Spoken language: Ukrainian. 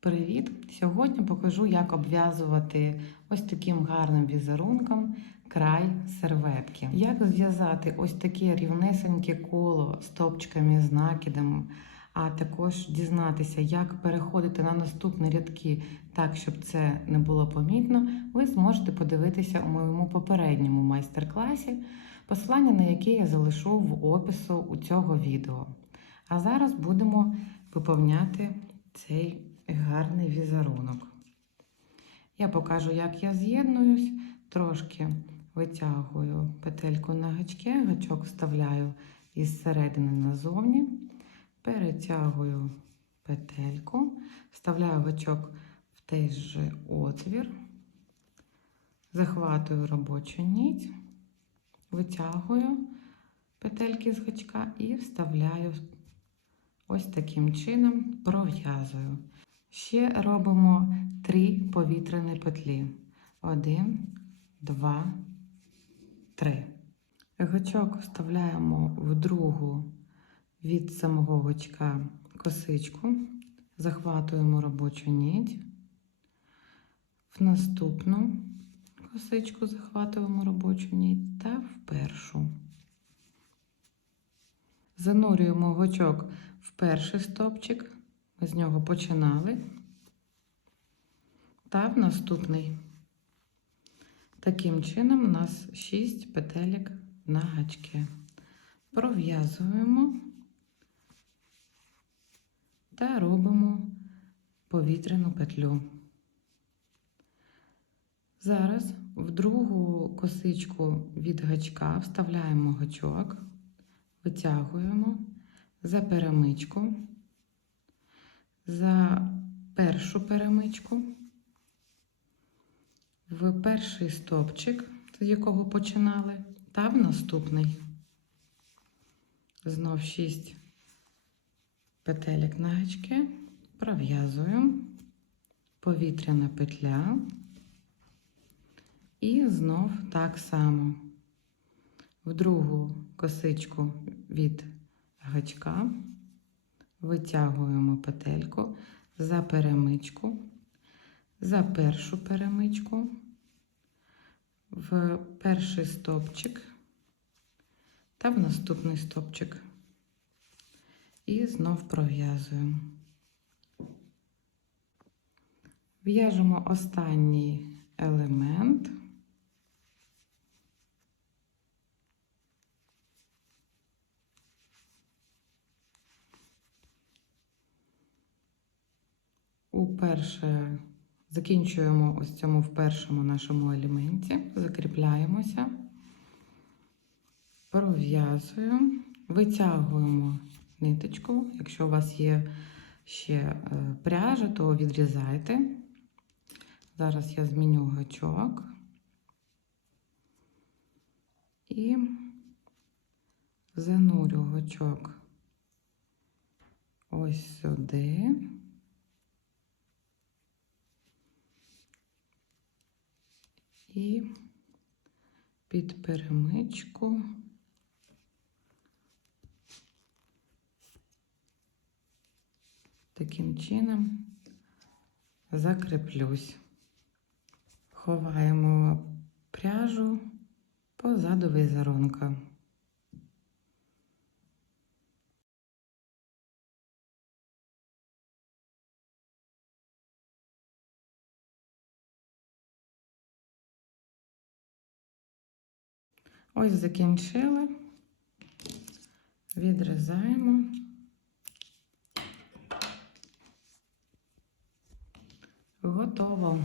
Привіт! Сьогодні покажу, як обв'язувати ось таким гарним візерунком край серветки. Як зв'язати ось таке рівнесеньке коло стопчиками з накидом, а також дізнатися, як переходити на наступні рядки так, щоб це не було помітно, ви зможете подивитися у моєму попередньому майстер-класі, посилання на яке я залишу в опису у цього відео. А зараз будемо виповняти цей гарний візерунок. Я покажу, як я з'єднуюсь, трошки витягую петельку на гачки, гачок вставляю із середини назовні, перетягую петельку, вставляю гачок в той же отвір, захватую робочу нить, витягую петельки з гачка і вставляю ось таким чином, пров'язую. Ще робимо три повітряні петлі. Один, два, три. Гачок вставляємо в другу від самого гачка косичку, захватуємо робочу нить. В наступну косичку захватуємо робочу нить та в першу. Занурюємо гачок в перший стопчик. Ми з нього починали. Та в наступний. Таким чином, у нас 6 петелек на гачки. Пров'язуємо та робимо повітряну петлю. Зараз в другу косичку від гачка вставляємо гачок, витягуємо за перемичку за першу перемичку, в перший стопчик, з якого починали, та в наступний. Знов 6 петелек на гачки, пров'язуємо, повітряна петля, і знов так само. В другу косичку від гачка витягуємо петельку за перемичку, за першу перемичку, в перший стопчик та в наступний стопчик. І знов пров'язуємо. В'яжемо останній елемент. Уперше закінчуємо ось цьому в першому нашому елементі, закріпляємося, пров'язуємо, витягуємо ниточку. Якщо у вас є ще е, пряжа, то відрізайте. Зараз я зміню гачок і занурю гачок ось сюди. І під перемичку таким чином закріплюсь. Ховаємо пряжу позаду візерунка. Ось закінчили, відрізаємо. Готово.